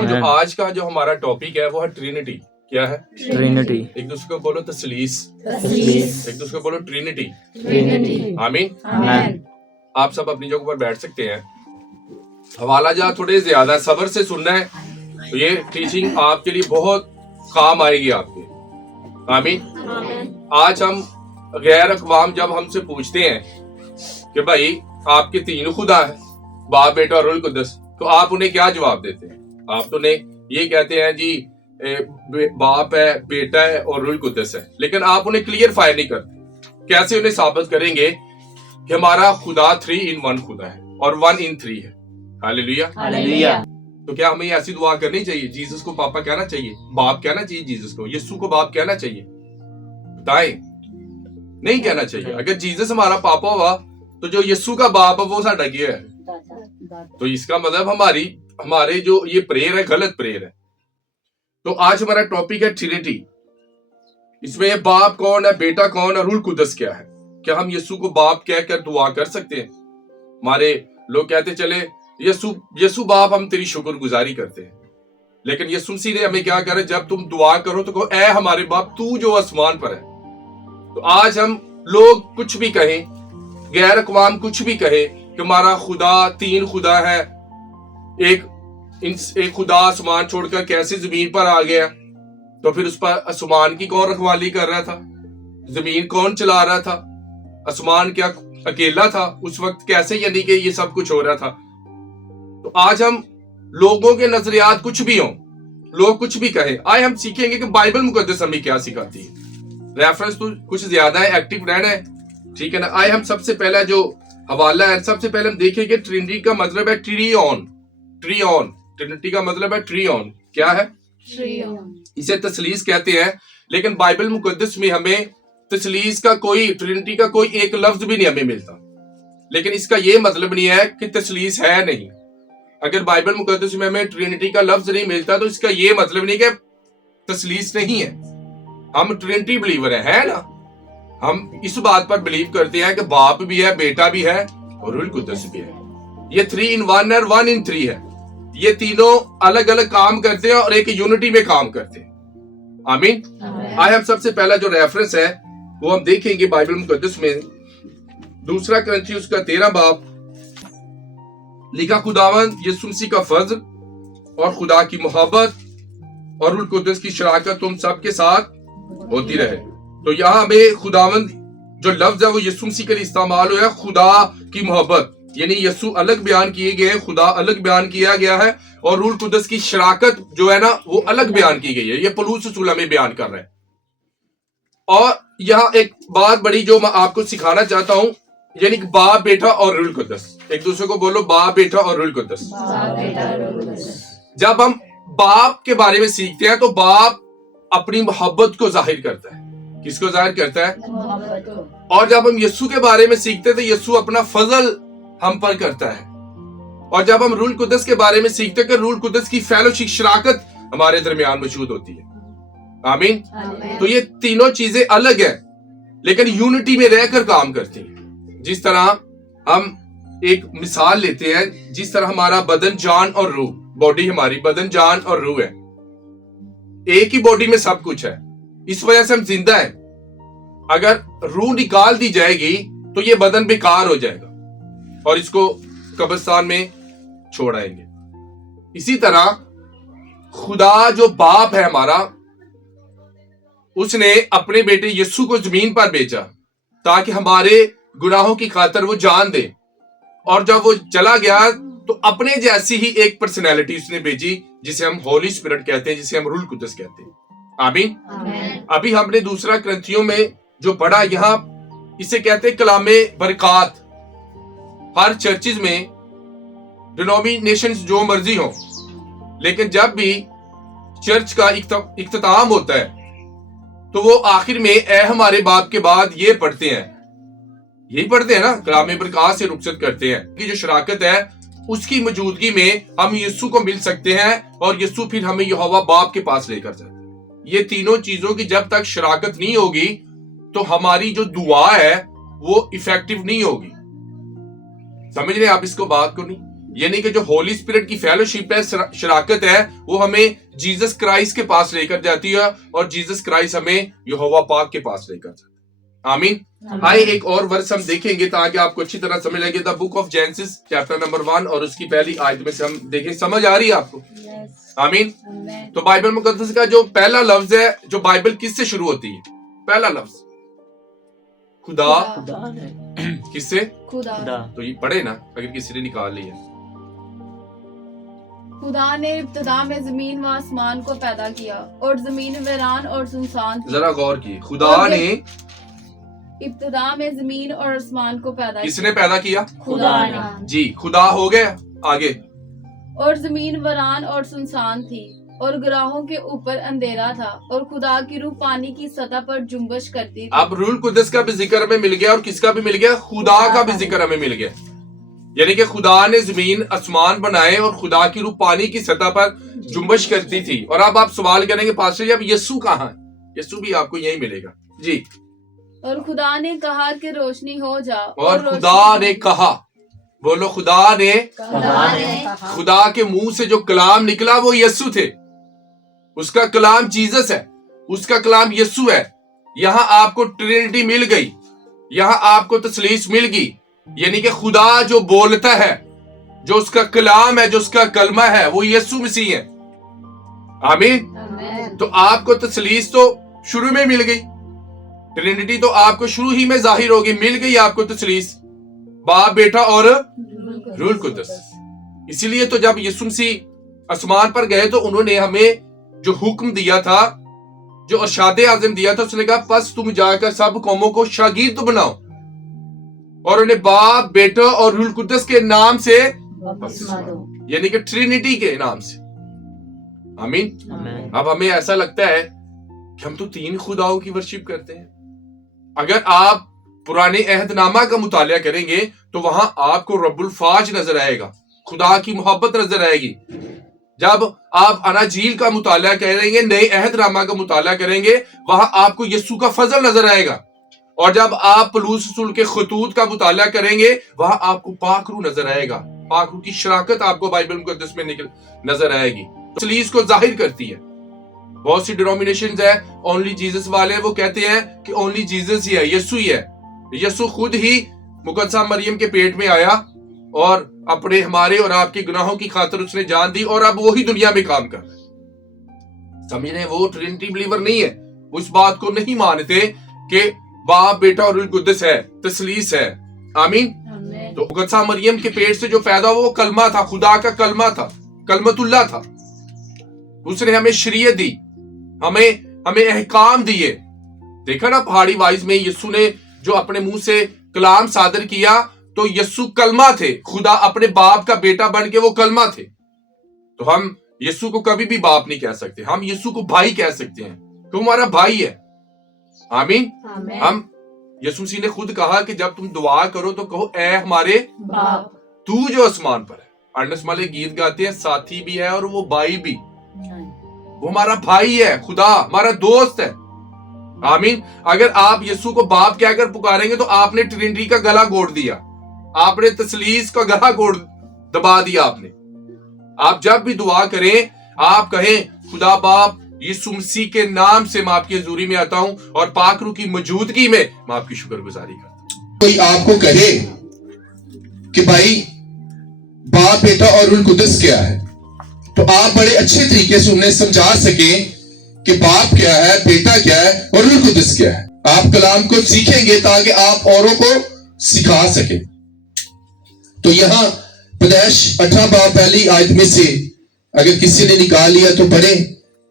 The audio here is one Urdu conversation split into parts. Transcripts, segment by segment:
تو جو آج کا جو ہمارا ٹاپک ہے وہ ہے ٹرینٹی. کیا ہے؟ ٹرینٹی. ایک دوسرے کو بولو تثلیث. ایک دوسرے کو بولو ٹرینٹی. آمین. آپ سب اپنی جگہ پر بیٹھ سکتے ہیں. حوالہ جات تھوڑے زیادہ صبر سے سننا ہے تو یہ ٹیچنگ آپ کے لیے بہت کام آئے گی آپ کے. آمین. آج ہم غیر اقوام جب ہم سے پوچھتے ہیں کہ بھائی آپ کے تین خدا ہیں, باپ بیٹا اور روح القدس, تو آپ انہیں کیا جواب دیتے ہیں؟ آپ تو انہیں یہ کہتے ہیں جی باپ ہے, بیٹا ہے اور روح القدس ہے, لیکن آپ انہیں کلیئر فائر نہیں کرتے. کیسے انہیں ثابت کریں گے کہ ہمارا خدا 3 in 1 خدا ہے اور 1 in 3 ہے؟ ہاللیلویہ. تو کیا ہمیں ایسی دعا کرنی چاہیے؟ جیسس کو پاپا کہنا چاہیے, باپ کہنا چاہیے جیسس کو, یسوع کو باپ کہنا چاہیے؟ بتائیں, نہیں کہنا چاہیے. اگر جیسس ہمارا پاپا ہوا تو جو یسوع کا باپ ہے وہ ساڈا کیا ہے؟ تو اس کا مطلب ہمارے جو یہ پریئر ہے غلط پریئر ہے. تو آج ہمارا ٹاپک ہے ٹرینٹی. اس میں باپ کون ہے, بیٹا کون ہے, روح القدس کیا ہے. کیا ہم یسوع کو باپ کہہ کر دعا کر سکتے ہیں؟ ہمارے لوگ کہتے چلے یسوع باپ, ہم تیری شکر گزاری کرتے ہیں, لیکن یسوع مسیح نے ہمیں کیا کرا, جب تم دعا کرو تو کہو اے ہمارے باپ تو جو آسمان پر ہے. تو آج ہم لوگ کچھ بھی کہیں, غیر اقوام کچھ بھی کہے کہ ہمارا خدا 3 خدا ہے, ایک خدا آسمان چھوڑ کر کیسے زمین پر آ گیا, تو پھر اس پر آسمان کی کون رکھوالی کر رہا تھا, زمین کون چلا رہا تھا, آسمان کیا اکیلا تھا اس وقت, کیسے یعنی کہ یہ سب کچھ ہو رہا تھا. تو آج ہم لوگوں کے نظریات کچھ بھی ہوں, لوگ کچھ بھی کہیں, آئے ہم سیکھیں گے کہ بائبل مقدس ہمیں کیا سکھاتی ہے. ریفرنس تو کچھ زیادہ ہے, ایکٹیو رہنا ہے, ٹھیک ہے نا. آئے ہم سب سے پہلا جو حوالہ ہے, سب سے پہلے ہم دیکھیں کہ ٹرینٹی کا مطلب ہے ٹری آن. ٹرینٹی کا مطلب ہے ٹری آن. کیا ہے؟ اسے تثلیث کہتے ہیں, لیکن بائبل مقدس میں ہمیں تثلیث کا ٹرینٹی کا کوئی ایک لفظ بھی نہیں ہمیں ملتا. لیکن اس کا یہ مطلب نہیں ہے کہ تثلیث ہے نہیں. اگر بائبل مقدس میں ہمیں ٹرینٹی کا لفظ نہیں ملتا تو اس کا یہ مطلب نہیں کہ تثلیث نہیں ہے. ہم ٹرینٹی بلیور ہیں نا, ہم اس بات پر بلیو کرتے ہیں کہ باپ بھی ہے, بیٹا بھی ہے اور روح القدس بھی ہے. یہ 3 in 1 اور 1 in 3 ہے. یہ تینوں الگ الگ کام کرتے ہیں اور ایک یونٹی میں کام کرتے ہیں. آمین. آئے ہم سب سے پہلا جو ریفرنس ہے وہ ہم دیکھیں گے بائبل مقدس میں, 2 کرنتھیوس کا 13 باب. لکھا خداوند یسوع مسیح کا فضل اور خدا کی محبت اور روح القدس کی شراکت تم سب کے ساتھ ہوتی رہے. تو یہاں ہمیں خداوند جو لفظ ہے وہ یسوع مسیح کے لیے استعمال ہوا ہے, خدا کی محبت, یعنی یسوع الگ بیان کیے گئے ہیں, خدا الگ بیان کیا گیا ہے, اور روح القدس کی شراکت جو ہے نا وہ الگ بیان کی گئی ہے. یہ پولس رسول میں بیان کر رہے ہیں. اور یہاں ایک بات بڑی جو میں آپ کو سکھانا چاہتا ہوں, یعنی کہ باپ بیٹا اور روح القدس. ایک دوسرے کو بولو باپ بیٹا اور روح القدس. جب ہم باپ کے بارے میں سیکھتے ہیں تو باپ اپنی محبت کو ظاہر کرتا ہے. کس کو ظاہر کرتا ہے؟ اور جب ہم یسوع کے بارے میں سیکھتے ہیں تو یسوع اپنا فضل ہم پر کرتا ہے. اور جب ہم روح القدس کے بارے میں سیکھتے ہیں کہ روح القدس کی فیلوشپ شراکت ہمارے درمیان موجود ہوتی ہے. آمین. تو یہ تینوں چیزیں الگ ہیں لیکن یونٹی میں رہ کر کام کرتی ہیں. جس طرح ہم ایک مثال لیتے ہیں, جس طرح ہمارا بدن جان اور روح, باڈی ہماری بدن جان اور روح ہے, ایک ہی باڈی میں سب کچھ ہے, اس وجہ سے ہم زندہ ہیں. اگر روح نکال دی جائے گی تو یہ بدن بیکار ہو جائے گا اور اس کو قبرستان میں چھوڑ آئیں گے. اسی طرح خدا جو باپ ہے ہمارا, اس نے اپنے بیٹے یسوع کو زمین پر بھیجا تاکہ ہمارے گناہوں کی خاطر وہ جان دے. اور جب وہ چلا گیا تو اپنے جیسی ہی ایک پرسنالٹی اس نے بھیجی جسے ہم ہولی اسپرٹ کہتے ہیں, جسے ہم روح القدس کہتے ہیں. آمین. ابھی ہم نے 2 کرنتھیوں میں جو پڑھا, یہاں اسے کہتے ہیں کلام برکات. ہر چرچز میں ڈینومینیشنز جو مرضی ہوں, لیکن جب بھی چرچ کا اختتام ہوتا ہے تو وہ آخر میں اے ہمارے باپ کے بعد یہ پڑھتے ہیں, یہی پڑھتے ہیں نا, کلام برکات سے رخصت کرتے ہیں کہ جو شراکت ہے اس کی موجودگی میں ہم یسوع کو مل سکتے ہیں اور یسوع پھر ہمیں یہوہ باپ کے پاس لے کر جاتے ہیں. یہ تینوں چیزوں کی جب تک شراکت نہیں ہوگی تو ہماری جو دعا ہے وہ ایفیکٹو نہیں ہوگی. سمجھ رہے ہیں آپ اس کو بات کو نہیں؟ یعنی کہ جو ہولی اسپرٹ کی فیلوشپ ہے, شراکت ہے, وہ ہمیں جیزس کرائسٹ کے پاس لے کر جاتی ہے اور جیزس کرائسٹ ہمیں یہوہ پاک کے پاس لے کر جاتی ہے. آمین. آئے ایک اور ورس ہم دیکھیں گے تاکہ آپ کو اچھی طرح سمجھ لگے. The book of Genesis chapter number 1 اور اس کی پہلی آیت میں سے ہم دیکھیں. سمجھ آ رہی ہے آپ کو؟ آمین. تو بائبل مقدس کا جو پہلا لفظ ہے, جو بائبل کس سے شروع ہوتی ہے؟ پہلا لفظ خدا. کس سے؟ خدا. تو یہ پڑھے نا اگر کسی نے نکال لیا. خدا نے ابتدا میں زمین و آسمان کو پیدا کیا اور زمین ویران اور سنسان تھی. ذرا غور کیے, خدا نے ابتدا میں زمین اور آسمان کو پیدا کس نے پیدا کیا؟ خدا نے. جی, خدا ہو گیا. آگے. اور زمین ویران اور سنسان تھی اور گراہوں کے اوپر اندھیرا تھا اور خدا کی روح پانی کی سطح پر جنبش کرتی تھی. اب روح القدس کا بھی ذکر ہمیں مل گیا اور کس کا بھی مل گیا؟ خدا کا بھی ذکر ہمیں مل گیا. یعنی کہ خدا نے زمین آسمان بنائے اور خدا کی روح پانی کی سطح پر جنبش کرتی تھی. اور اب آپ سوال کریں گے پاسٹر جی اب یسوع کہاں ہے؟ یسوع بھی آپ کو یہی ملے گا. جی. اور خدا نے کہا کہ روشنی ہو جا, اور خدا نے کہا. بولو خدا نے. خدا کے منہ سے جو کلام نکلا وہ یسوع تھے. اس کا کلام جیزس ہے, اس کا کلام یسوع ہے. یہاں آپ کو ٹرینٹی مل گئی, یہاں آپ کو تثلیث مل گئی. یعنی کہ خدا جو بولتا ہے, جو اس کا کلام ہے, جو اس کا کلمہ ہے, وہ یسوع مسیح ہے. آمین. تو آپ کو تثلیث تو شروع میں مل گئی, ٹرینٹی تو آپ کو شروع ہی میں ظاہر ہوگی, مل گئی آپ کو تثلیث, باپ, بیٹا اور روح القدس. اسی لیے تو جب یسوع مسیح آسمان پر گئے تو انہوں نے ہمیں جو حکم دیا تھا, جو ارشاد اعظم دیا تھا, اس نے کہا پس تم جا کر سب قوموں کو شاگرد بناؤ اور انہیں باپ, بیٹا اور روح القدس کے نام سے, یعنی کہ ٹرینٹی کے نام سے. آمین. اب ہمیں ایسا لگتا ہے کہ ہم تو 3 خداؤں کی ورشپ کرتے ہیں. اگر آپ پرانے عہد نامہ کا مطالعہ کریں گے تو وہاں آپ کو رب الفاج نظر آئے گا, خدا کی محبت نظر آئے گی. جب آپ اناجیل کا مطالعہ کریں گے, نئے عہد نامہ کا مطالعہ کریں گے, وہاں آپ کو یسوع کا فضل نظر آئے گا. اور جب آپ پولس رسول کے خطوط کا مطالعہ کریں گے وہاں آپ کو پاک روح نظر آئے گا. پاک روح کی شراکت آپ کو بائبل مقدس میں نظر آئے گی, تثلیث کو ظاہر کرتی ہے. بہت سی ڈینومینیشنز ہے اونلی جیزس والے, وہ کہتے ہیں کہ اونلی جیزس ہی ہے, یسوع ہی ہے. یسوع خود ہی مقدسہ مریم کے پیٹ میں آیا اور اپنے ہمارے اور آپ کے گناہوں کی خاطر اس نے جان دی اور اب وہی دنیا میں کام کر رہا ہے. سمجھ رہے ہیں, وہ ٹرینٹی بلیور نہیں ہے, وہ اس بات کو نہیں مانتے کہ باپ, بیٹا اور روح القدس ہے, تثلیث ہے. آمین. تو مقدسہ مریم کے پیٹ سے جو پیدا ہوا وہ کلمہ تھا, خدا کا کلمہ تھا, کلمت اللہ تھا. اس نے ہمیں شریعت دی, ہمیں احکام دیے. دیکھا نا پہاڑی وائز میں یسوع نے جو اپنے منہ سے کلام صادر کیا تو یسوع کلمہ تھے, خدا اپنے باپ کا بیٹا بن کے وہ کلمہ تھے. تو ہم یسوع کو کبھی بھی باپ نہیں کہہ سکتے, ہم یسوع کو بھائی کہہ سکتے ہیں کہ وہ ہمارا بھائی ہے. آمین. ہم یسوع مسیح نے خود کہا کہ جب تم دعا کرو تو کہو اے ہمارے باپ تو جو آسمان پر ہے. ارنسٹ ملے گیت گاتے ہیں, ساتھی بھی ہے اور وہ بھائی بھی, وہ ہمارا بھائی ہے, خدا ہمارا دوست ہے. آمین. اگر آپ یسوع کو باپ کہہ کر پکاریں گے تو آپ نے ٹرینٹی کا گلا گھونٹ دیا, آپ نے تثلیث کا گلا دبا دیا. آپ نے, آپ جب بھی دعا کریں آپ کہیں خدا باپ یسوع مسیح کے نام سے میں آپ کی حضوری میں آتا ہوں اور پاک روح کی موجودگی میں میں آپ کی شکر گزاری کرتا ہوں. کوئی آپ کو کہے کہ بھائی باپ, بیٹا اور روح القدس کیا ہے تو آپ بڑے اچھے طریقے سے انہیں سمجھا سکیں کہ باپ کیا ہے, بیٹا کیا ہے اور روح القدس کیا ہے. آپ کلام کو سیکھیں گے تاکہ آپ اوروں کو سکھا سکیں. تو یہاں پیدائش 18 باب پہلی آیت میں سے اگر کسی نے نکال لیا تو پڑھیں,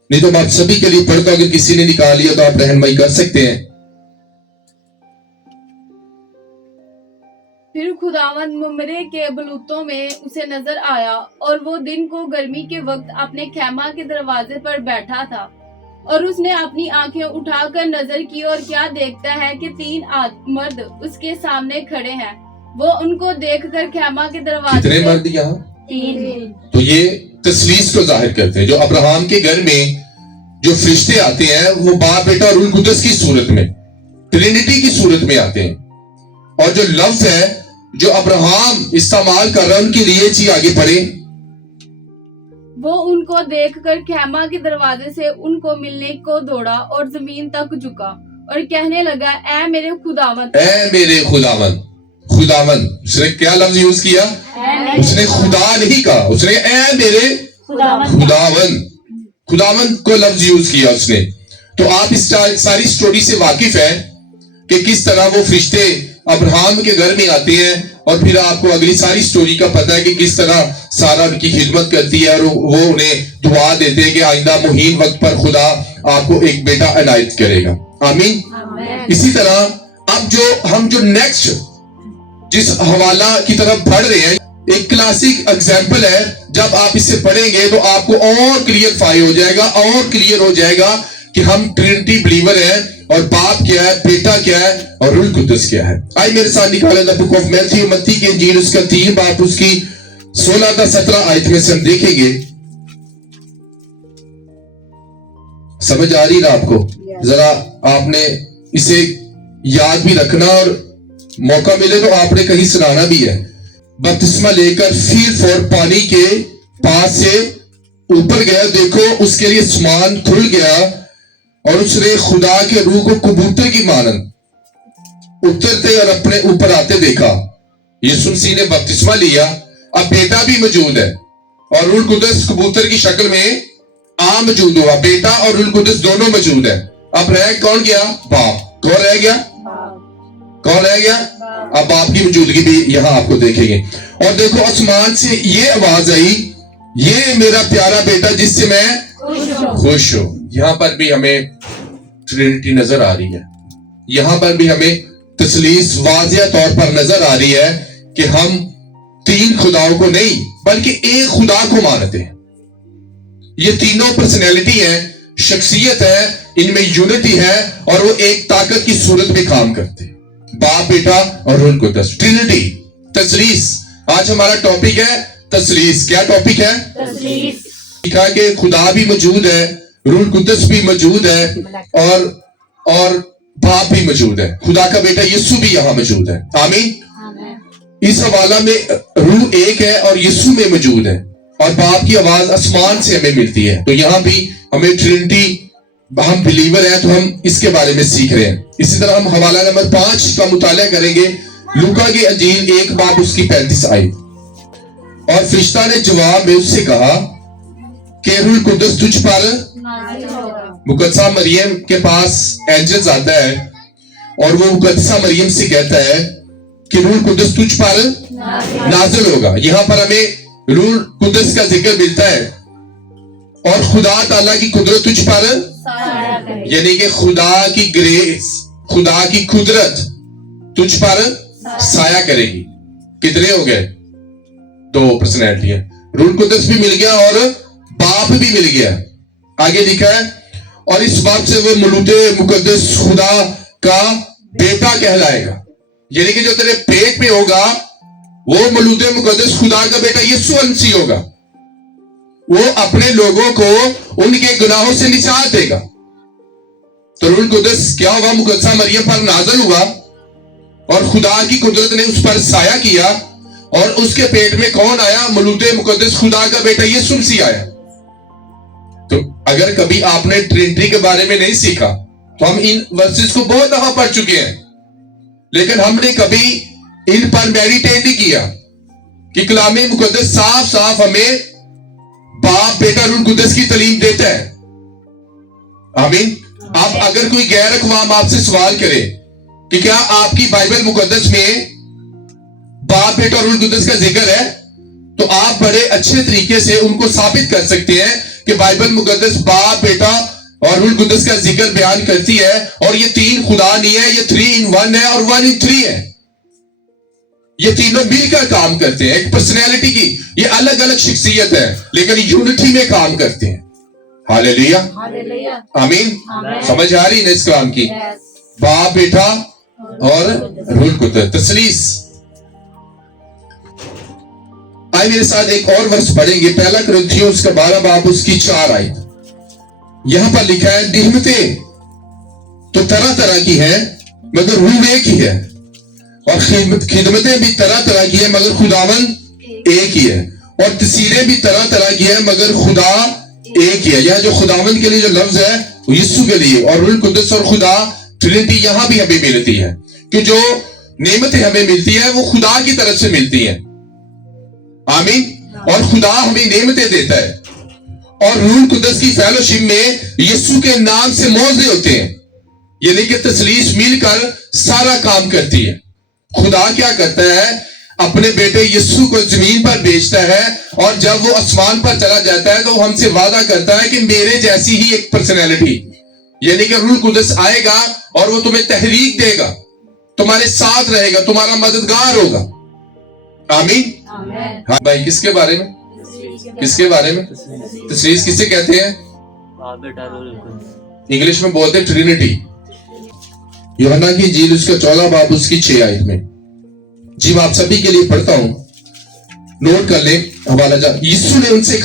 نہیں تو میں آپ سبھی کے لیے پڑھتا ہوں. اگر کسی نے نکال لیا تو آپ رہنمائی کر سکتے ہیں. پھر خداوند ممرے کے بلوتوں میں اسے نظر آیا اور وہ دن کو گرمی کے وقت اپنے خیمہ کے دروازے پر بیٹھا تھا اور اس نے اپنی آنکھیں اٹھا کر نظر کی اور کیا دیکھتا ہے کہ 3 مرد اس کے سامنے کھڑے ہیں. وہ ان کو دیکھ کر خیمہ کے دروازے کتنے مرد یہاں؟ 3. تو یہ تثلیث کو ظاہر کرتے ہیں. جو ابراہم کے گھر میں جو فرشتے آتے ہیں وہ باپ, بیٹا اور روح القدس کی صورت میں, ٹرینٹی کی صورت میں آتے ہیں. اور جو لفظ ہے جو ابراہم استعمال کر رہا ہے ان کے لیے چیز آگے پڑھیں. وہ ان کو دیکھ کر خیمہ کے دروازے سے ان کو ملنے کو دوڑا اور زمین تک جھکا اور کہنے لگا اے میرے خداوند. اے میرے خداوند. خداوند اس نے کیا لفظ یوز کیا؟ اس نے خدا نہیں کہا, اس نے اے میرے خداوند. خداوند کو لفظ یوز کیا اس نے. تو آپ اس ساری سٹوری سے واقف ہیں کہ کس طرح وہ فرشتے ابراہم کے گھر میں آتے ہیں, اور پھر آپ کو اگلی ساری سٹوری کا پتہ ہے کہ کس طرح سارا ان کی خدمت کرتی ہے اور وہ انہیں دعا دیتے ہیں کہ آئندہ مہین وقت پر خدا آپ کو ایک بیٹا عنایت کرے گا. آمین. اسی طرح اب ہم جو نیکسٹ جس حوالہ کی طرف بڑھ رہے ہیں, ایک کلاسک ایگزامپل ہے. جب آپ اس سے پڑھیں گے تو آپ کو اور کلیئر ہو جائے گا, اور کلیئر ہو جائے گا کہ ہم ٹرینٹی بلیور ہیں, اور باپ کیا ہے, بیٹا کیا ہے, اور روح القدس کیا ہے. آئیے میرے ساتھ نکالیں دا بک آف میتھیو, متی کی انجیل اس کا 3 باب اس کی 16 تا 17 آیت میں سے ہم دیکھیں گے. سمجھ آ رہی نا آپ کو؟ ذرا آپ نے اسے یاد بھی رکھنا, اور موقع ملے تو آپ نے کہیں سنانا بھی ہے. بپتسمہ لے کر فیل فور پانی کے پاس سے اوپر گیا, دیکھو اس کے لیے آسمان کھل گیا اور اس نے خدا کے روح کو کبوتر کی مانند اترتے اور اپنے اوپر آتے دیکھا. یسوع مسیح نے بپتسمہ لیا, اب بیٹا بھی موجود ہے, اور روح القدس کبوتر کی شکل میں موجود ہوا. بیٹا اور روح القدس دونوں موجود ہے. اب رہ کون گیا؟ باپ. کون رہ گیا؟ کون رہ گیا؟ اب باپ کی موجودگی بھی یہاں آپ کو دیکھیں گے. اور دیکھو آسمان سے یہ آواز آئی, یہ میرا پیارا بیٹا جس سے میں خوش ہوں. یہاں پر بھی ہمیں ٹرینٹی نظر آ رہی ہے. یہاں پر بھی ہمیں تثلیث واضح طور پر نظر آ رہی ہے کہ ہم 3 خداؤں کو نہیں بلکہ ایک خدا کو مانتے ہیں. یہ تینوں پرسنالٹی ہیں, شخصیت ہے, ان میں یونٹی ہے, اور وہ ایک طاقت کی صورت میں کام کرتے ہیں. باپ, بیٹا اور روح القدس, ٹرینٹی, تثلیث. آج ہمارا ٹاپک ہے تثلیث. کیا ٹاپک ہے؟ تثلیث. لکھا کہ خدا بھی موجود ہے, روح القدس بھی موجود ہے, اور باپ بھی موجود ہے. خدا کا بیٹا یسوع بھی یہاں موجود ہے. آمین. اس حوالہ میں روح ایک ہے اور یسوع میں موجود ہے, اور باپ کی آواز آسمان سے ہمیں ملتی ہے. تو یہاں بھی ہمیں ٹرینٹی, ہم بلیور ہیں تو ہم اس کے بارے میں سیکھ رہے ہیں. اسی طرح ہم حوالہ نمبر 5 کا مطالعہ کریں گے. لوکا کی انجیل 1 باب اس کی 35 آیت. اور فرشتہ نے جواب میں اس سے کہا کہ روح القدس تجھ پر مقدسہ مریم کے پاس اینجلز آتا ہے, اور وہ مقدسہ مریم سے کہتا ہے کہ روح القدس تجھ پر نازل ہوگا. یہاں پر ہمیں روح القدس کا ذکر ملتا ہے, اور خدا تعالیٰ کی قدرت تجھ پر, یعنی کہ خدا کی گریس, خدا کی قدرت تجھ پر سایہ کرے گی. کتنے ہو گئے؟ 2 پرسنالٹی ہے. روح القدس بھی مل گیا اور باپ بھی مل گیا. آگے لکھا ہے اور اس بات سے وہ مولود مقدس خدا کا بیٹا کہلائے گا. یعنی کہ جو تیرے پیٹ میں ہوگا وہ مولود مقدس خدا کا بیٹا یسوع مسیح ہوگا. وہ اپنے لوگوں کو ان کے گناہوں سے نجات دے گا. تو روح القدس کیا ہوا؟ مقدسہ مریم پر نازل ہوا, اور خدا کی قدرت نے اس پر سایہ کیا, اور اس کے پیٹ میں کون آیا؟ مولود مقدس خدا کا بیٹا یسوع مسیح آیا. تو اگر کبھی آپ نے ٹرینٹی کے بارے میں نہیں سیکھا تو ہم ان ورسز کو بہت دفعہ پڑھ چکے ہیں, لیکن ہم نے کبھی ان پر میڈیٹیٹ نہیں کیا کہ کلام مقدس صاف صاف ہمیں باپ, بیٹا, روح القدس کی تعلیم دیتا ہے. آمین. اب اگر کوئی غیر اقوام آپ سے سوال کرے کہ کیا آپ کی بائبل مقدس میں باپ, بیٹا اور روح القدس کا ذکر ہے, تو آپ بڑے اچھے طریقے سے ان کو ثابت کر سکتے ہیں کہ بائبل مقدس باپ, بیٹا اور روح القدس کا ذکر بیان کرتی ہے, اور یہ 3 خدا نہیں ہے, یہ 3 in 1 ہے اور 1 in 3 ہے. یہ تینوں مل کر کام کرتے ہیں. ایک پرسنالٹی کی یہ الگ الگ شخصیت ہے, لیکن یونٹی میں کام کرتے ہیں. ہاللیلویا, آمین. سمجھ آ رہی نا اس کلام کی؟ باپ, بیٹا اور روح القدس, تثلیث. آئے میرے ساتھ ایک اور ورس پڑھیں گے, 1 کرنتھیوں اس کا 12 باب اس کی 4 آیت. یہاں پر لکھا ہے نعمتیں تو طرح طرح کی ہیں مگر روح ایک ہی ہے, اور خدمتیں بھی طرح طرح کی ہیں مگر خداوند ایک ہی ہے, اور تسیریں بھی طرح طرح کی ہیں مگر خدا ایک ہی ہے. یہاں جو خداوند کے لیے جو لفظ ہے وہ یسوع کے لیے, اور روح القدس اور خدا ٹرینٹی یہاں بھی ہمیں ملتی ہے کہ جو نعمتیں ہمیں ملتی ہیں وہ خدا کی طرف سے ملتی ہیں. آمین. اور خدا ہمیں نعمتیں دیتا ہے, اور روح القدس کی فیلوشپ میں یسوع کے نام سے موضع ہوتے ہیں, یعنی کہ تثلیث مل کر سارا کام کرتی ہے. خدا کیا کرتا ہے, اپنے بیٹے یسوع کو زمین پر بھیجتا ہے, اور جب وہ آسمان پر چلا جاتا ہے تو وہ ہم سے وعدہ کرتا ہے کہ میرے جیسی ہی ایک پرسنالٹی, یعنی کہ روح القدس آئے گا اور وہ تمہیں تحریک دے گا, تمہارے ساتھ رہے گا, تمہارا مددگار ہوگا. آمین. ہاں بھائی, کس کے بارے میں, کس کے بارے میں تثلیث کسے کہتے ہیں؟ انگلش میں بولتے ہیں ٹرینٹی. یوحنا کی انجیل اس کا 14 باب اس کی 6 آیت میں, جی میں آپ سبھی کے لیے پڑھتا ہوں, نوٹ کر لیں حوالہ جات. یسوع نے ان سے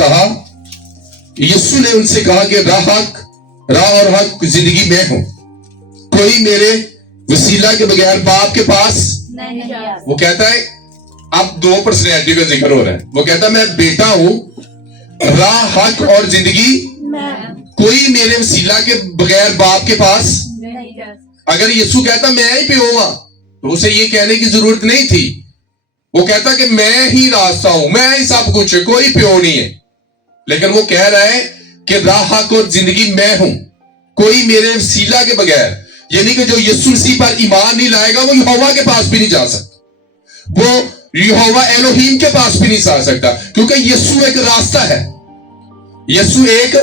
کہا کہ راہ اور حق زندگی میں ہوں, کوئی میرے وسیلہ کے بغیر باپ کے پاس نہیں. وہ کہتا ہے, اب دو پرسنالٹی کا ذکر ہو رہا ہے, وہ کہتا ہے میں بیٹا ہوں, راہ حق اور زندگی, کوئی میرے وسیلہ کے بغیر باپ کے پاس. اگر یسوع کہتا میں ہی پہ ہوں تو اسے یہ کہنے کی ضرورت نہیں تھی. وہ کہتا کہ میں ہی راستہ ہوں, میں ہی سب کچھ ہے, کوئی پیو نہیں ہے. لیکن وہ کہہ رہا ہے کہ راہ حق اور زندگی میں ہوں, کوئی میرے وسیلہ کے بغیر, یعنی کہ جو یسوع مسیح پر ایمان نہیں لائے گا وہ یہوہ کے پاس بھی نہیں جا سکتا, وہ یہوہ الوہیم کے پاس بھی نہیں جا سکتا, کیونکہ یسوع ایک راستہ ہے. یسوع ایک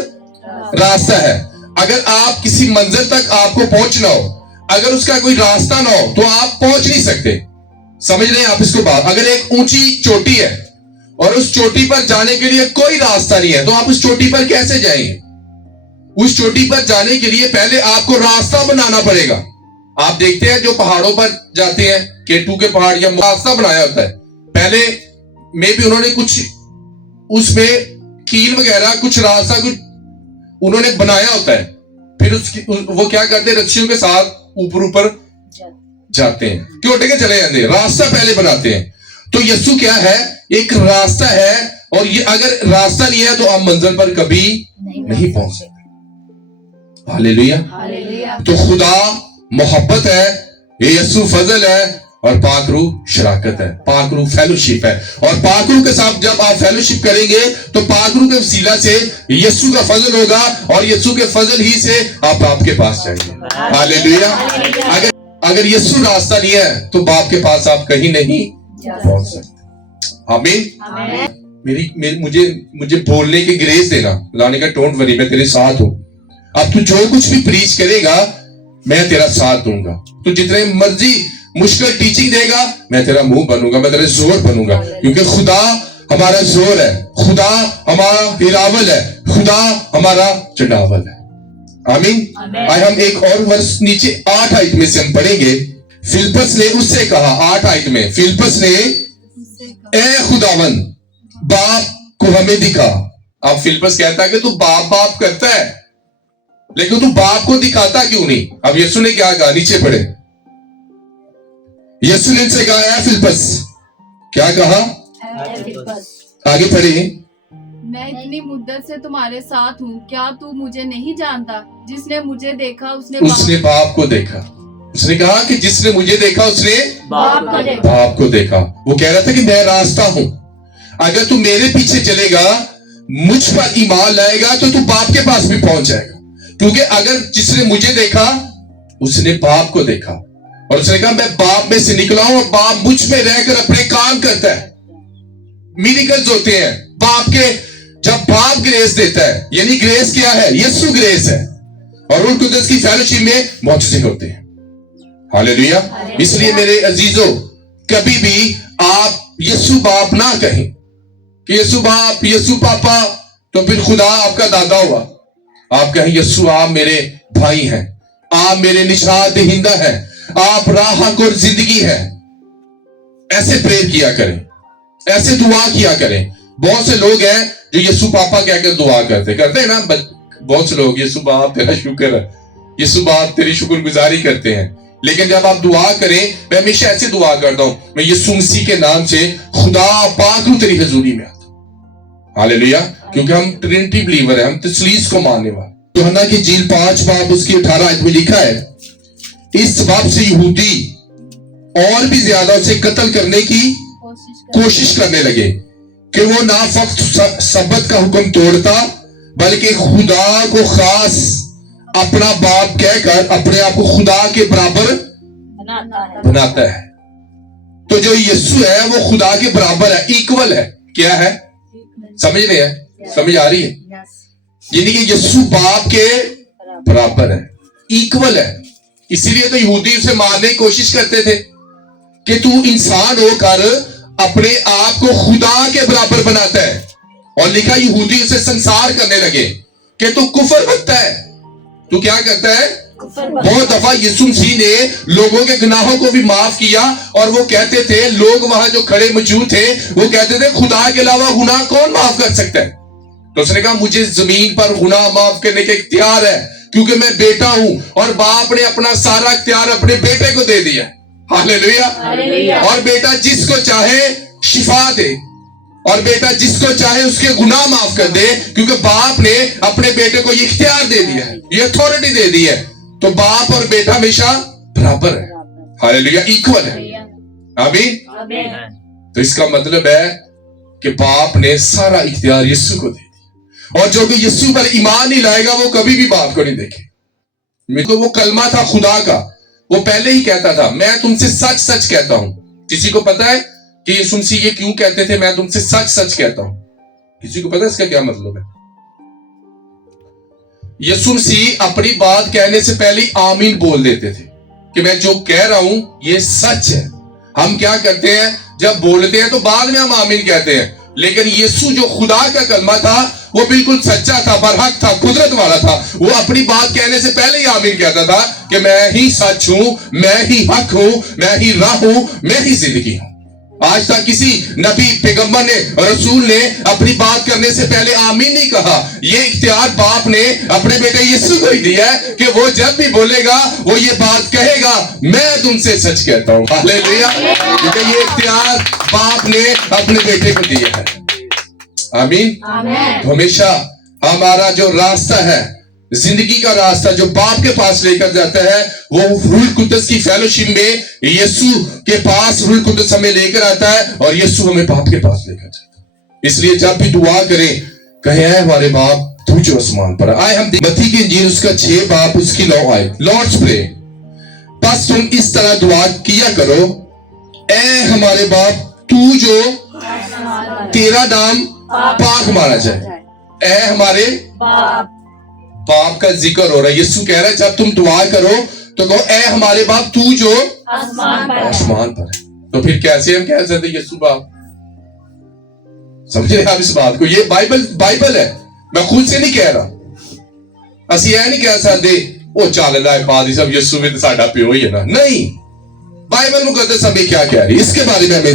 راستہ ہے. اگر آپ کسی منزل تک آپ کو پہنچنا ہو, اگر اس کا کوئی راستہ نہ ہو تو آپ پہنچ نہیں سکتے. سمجھ رہے ہیں آپ اس کو بات؟ اگر ایک اونچی چوٹی ہے اور اس چوٹی پر جانے کے لیے کوئی راستہ نہیں ہے تو آپ اس چوٹی پر کیسے جائیں گے؟ اس چوٹی پر جانے کے لیے پہلے آپ کو راستہ بنانا پڑے گا. آپ دیکھتے ہیں جو پہاڑوں پر جاتے ہیں, K2 کے پہاڑ, یا راستہ بنایا ہوتا ہے پہلے میں بھی, انہوں نے کچھ اس میں کیل وغیرہ کچھ راستہ کچھ انہوں نے بنایا ہوتا ہے, پھر وہ کیا کرتے ہیں, رسیوں کے ساتھ اوپر جاتے ہیں, کیوں ٹکے چلے جاتے ہیں, راستہ پہلے بناتے ہیں. تو یسوع کیا ہے, ایک راستہ ہے, اور یہ اگر راستہ نہیں ہے تو آپ منزل پر کبھی نہیں پہنچ سکتے. ہاللیلویہ. تو خدا محبت ہے, یہ یسوع فضل ہے, اور پاک روح شراکت ہے, پاک روح فیلوشپ ہے. اور پاک روح کے ساتھ جب آپ فیلوشپ کریں گے تو پاک روح کے وسیلہ سے یسوع کا فضل ہوگا, اور یسوع کے فضل ہی سے آپ کے پاس جائیں گے. ہاللیلویہ. اگر یسوع راستہ نہیں ہے تو باپ کے پاس آپ کہیں نہیں پہنچ سکتے. آمین. مجھے بولنے کی گریس دینا, لانے کا ڈونٹ وری, میں تیرے ساتھ ہوں. اب تو جو کچھ بھی پریچ کرے گا میں تیرا ساتھ دوں گا. تو جتنے مرضی مشکل ٹیچنگ دے گا میں تیرا منہ بنوں گا, میں تیرے زور بنوں گا, کیونکہ خدا ہمارا زور ہے, خدا ہمارا ہراول ہے, خدا ہمارا چنڈاول ہے. آمین. آئے ہم ایک اور ورس نیچے 8 آیت میں سے ہم پڑھیں گے. فلپس نے اس سے کہا, 8 آیت میں فلپس نے, اے خداوند باپ کو ہمیں دکھا. اب فلپس کہتا ہے کہ تو باپ کرتا ہے, لیکن تو باپ کو دکھاتا کیوں نہیں؟ اب یسوع نے کیا کہا, نیچے پڑھے. یسوع نے ان سے کہا, اے فلپس, کیا کہا, آگے پڑھے. میں اتنی مدت سے تمہارے ساتھ ہوں, کیا تو مجھے نہیں جانتا؟ جس نے مجھے دیکھا اس نے باپ کو دیکھا. اس نے کہا کہ جس نے مجھے دیکھا اس نے باپ کو دیکھا. وہ کہہ رہا تھا کہ میں راستہ ہوں, اگر تو میرے پیچھے چلے گا, مجھ پر ایمان لائے گا تو باپ کے پاس بھی پہنچ جائے گا. کیونکہ اگر جس نے مجھے دیکھا اس نے باپ کو دیکھا. اور اس نے کہا میں باپ میں سے نکلا ہوں, اور باپ مجھ میں رہ کر اپنے کام کرتا ہے. میریکلز ہوتے ہیں باپ کے, جب باپ گریس دیتا ہے, یعنی گریس کیا ہے, یسوع گریس ہے, اور روح القدس کی فیلوشپ میں معجزے ہوتے ہیں. ہاللیلویہ. اس لیے میرے عزیزو, کبھی بھی آپ یسوع باپ نہ کہیں کہ یسوع باپ, یسوع پاپا, تو پھر خدا آپ کا دادا ہوا. آپ کہیں یسوع آپ میرے بھائی ہیں, آپ میرے نجات دہندہ ہیں, آپ راہ حق اور زندگی ہے. ایسے پریئر کیا کریں, ایسے دعا کیا کریں. بہت سے لوگ ہیں جو یسوع پاپا کہہ کر دعا کرتے ہیں نا. بہت سے لوگ یسوع باپ تیرا شکر ہے, یسوع باپ تیری شکر گزاری کرتے ہیں. لیکن جب آپ دعا کریں, میں ہمیشہ ایسے دعا کرتا ہوں, میں یسوع مسیح کے نام سے خدا پاک رو تیری حضوری میں آتا ہوں. ہاللیلویا. کیونکہ ہم ٹرینٹی بلیور ہیں, ہم تثلیث کو ماننے والے. یوحنا کی انجیل 5 باب اس کی 18 آیت میں لکھا ہے, اس سبب سے یہودی اور بھی زیادہ اسے قتل کرنے کی کوشش کرنے لگے کہ وہ نہ فقط سبت کا حکم توڑتا بلکہ خدا کو خاص اپنا باپ کہہ کر اپنے آپ کو خدا کے برابر بناتا ہے. تو جو یسوع ہے وہ خدا کے برابر ہے, ایکول ہے. کیا ہے؟ سمجھ رہے ہیں؟ سمجھ آ رہی ہے؟ یعنی کہ یسوع باپ کے برابر ہے, ایکول ہے. اسی لیے تو یہودی اسے مارنے کی کوشش کرتے تھے کہ تو انسان ہو کر اپنے آپ کو خدا کے برابر بناتا ہے. اور لکھا یہودی اسے سنسار کرنے لگے کہ تو کفر بنتا ہے. تو کیا کرتا ہے؟ بہت دفعہ یسوع مسیح نے لوگوں کے گناہوں کو بھی معاف کیا, اور وہ کہتے تھے, لوگ وہاں جو کھڑے موجود تھے وہ کہتے تھے خدا کے علاوہ گناہ کون معاف کر سکتا ہے؟ تو اس نے کہا مجھے زمین پر گناہ معاف کرنے کا اختیار ہے کیونکہ میں بیٹا ہوں, اور باپ نے اپنا سارا اختیار اپنے بیٹے کو دے دیا. ہاللیلویا. اور بیٹا جس کو چاہے شفا دے, اور بیٹا جس کو چاہے اس کے گناہ معاف کر دے, کیونکہ باپ نے اپنے بیٹے کو یہ اختیار دے دیا ہے, یہ اتھارٹی دے دی ہے. تو باپ اور بیٹا ہمیشہ برابر ہے. ہاللیلویا. ایکول ہے. آمین. تو اس کا مطلب ہے کہ باپ نے سارا اختیار یسوع کو دے دیا, اور جو کہ یسوع پر ایمان نہیں لائے گا وہ کبھی بھی باپ کو نہیں دیکھے. تو وہ کلمہ تھا خدا کا, وہ پہلے ہی کہتا تھا میں تم سے سچ سچ کہتا ہوں. کسی کو پتا ہے کہ یسوع مسیح یہ کیوں کہتے تھے میں تم سے سچ سچ کہتا ہوں؟ کسی کو پتا ہے اس کا کیا مطلب ہے؟ یسوع مسیح اپنی بات کہنے سے پہلے آمین بول دیتے تھے کہ میں جو کہہ رہا ہوں یہ سچ ہے. ہم کیا کرتے ہیں جب بولتے ہیں تو بعد میں ہم آمین کہتے ہیں, لیکن یسوع جو خدا کا کلمہ تھا وہ بالکل سچا تھا, برحق تھا, قدرت والا تھا. وہ اپنی بات کہنے سے پہلے ہی آمین کہتا تھا کہ میں ہی سچ ہوں, میں ہی حق ہوں, میں ہی راہ ہوں, میں ہی زندگی ہوں. آج تک کسی نبی, پیغمبر نے, رسول نے اپنی بات کرنے سے پہلے آمین نہیں کہا. یہ اختیار باپ نے اپنے بیٹے یسوع کو ہی دیا ہے کہ وہ جب بھی بولے گا وہ یہ بات کہے گا میں تم سے سچ کہتا ہوں. ہاللیلویا. کیونکہ یہ اختیار باپ نے اپنے بیٹے کو دیا ہے. آمین. تو ہمیشہ ہمارا جو راستہ ہے, زندگی کا راستہ جو باپ کے پاس لے کر جاتا ہے, وہ روح القدس کی فیلوشپ میں یسوع کے پاس روح القدس ہمیں لے کر آتا ہے, اور یسوع ہمیں باپ کے پاس لے کر جاتا ہے. اس لیے جب بھی دعا کریں کہیں اے ہمارے باپ تو جو آسمان پر. آئے ہم متی کی انجیل اس کا 6 باب اس کی 9 آئے. لارڈس پرے, بس تم اس طرح دعا کیا کرو, اے ہمارے باپ تو جو تیرا نام پاک مانا جائے. اے ہمارے باپ کا ذکر ہو رہا ہے. یسوع کہہ رہا ہے جب تم دعا کرو تو کہو اے ہمارے باپ تو جو آسمان پر ہے. تو پھر کیسے ہم کہہ سکتے یسوع باپ؟ سمجھے آپ اس بات کو؟ یہ بائبل ہے, میں خود سے نہیں کہہ رہا. اسی یہ نہیں کہہ سکتے وہ چل رہا ہے پادری صاحب یسوع بھی تو ساڈا پیو ہی ہے نا. نہیں, بائبل مقدس ہمیں کیا کہہ رہی ہے اس کے بارے میں ہمیں.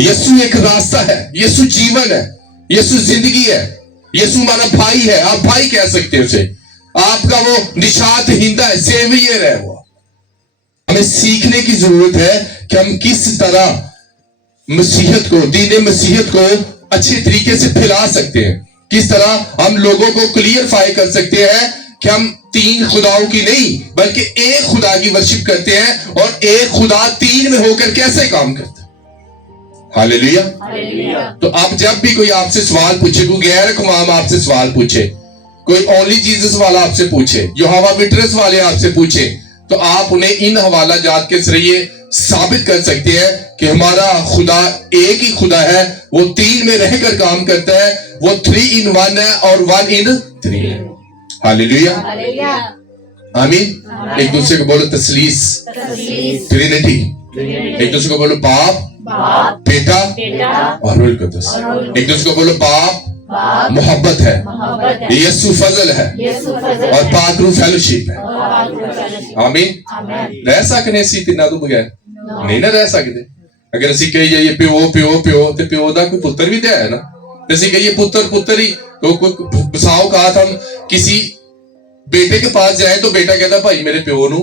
یسوع ایک راستہ ہے, یسوع جیون ہے, یسوع زندگی ہے, یسوع ہمارا بھائی ہے. آپ بھائی کہہ سکتے ہیں اسے, آپ کا وہ نشات ہندہ ہے, سیویئر ہے. وہ ہمیں سیکھنے کی ضرورت ہے کہ ہم کس طرح مسیحیت کو, دین مسیحیت کو اچھے طریقے سے پھیلا سکتے ہیں, کس طرح ہم لوگوں کو کلیئرفائی کر سکتے ہیں کہ ہم 3 خداؤں کی نہیں بلکہ ایک خدا کی ورشپ کرتے ہیں, اور ایک خدا 3 میں ہو کر کیسے کام کرتا ہے. ہاللیلویا. تو اب جب بھی کوئی آپ سے سوال پوچھے, کوئی غیر اقوام آپ سے سوال پوچھے, کوئی اونلی جیزس والا آپ سے پوچھے, یہوہ وٹنس والے آپ سے پوچھے, تو آپ انہیں ان حوالہ جات کے ذریعے ثابت کر سکتے ہیں کہ ہمارا خدا ایک ہی خدا ہے, وہ 3 میں رہ کر کام کرتا ہے, وہ 3 in 1 ہے اور 1 in 3 ہے. ہاللیلویا. آمین. ایک دوسرے کو بولو تثلیث, ٹرینٹی. ایک دوسرے کو بولو باپ, بیٹا اور روح القدس. ایک دوسرے کو بولو باپ محبت ہے, یسوع فضل ہے, اور پاک روح فیلوشپ ہے. آمین. رہ سکنے اسی تینوں تو بغیر نہیں نہ رہ سکتے. اگر اسی کہی جائیے پیو پیو پیو تو پیو دا کوئی پتر بھی تو ہے نا. اسی کہیے پتر ہی تو بساؤ کہا تھا ہم کسی بیٹے کے پاس جائیں تو بیٹا کہتا بھائی میرے پیو نو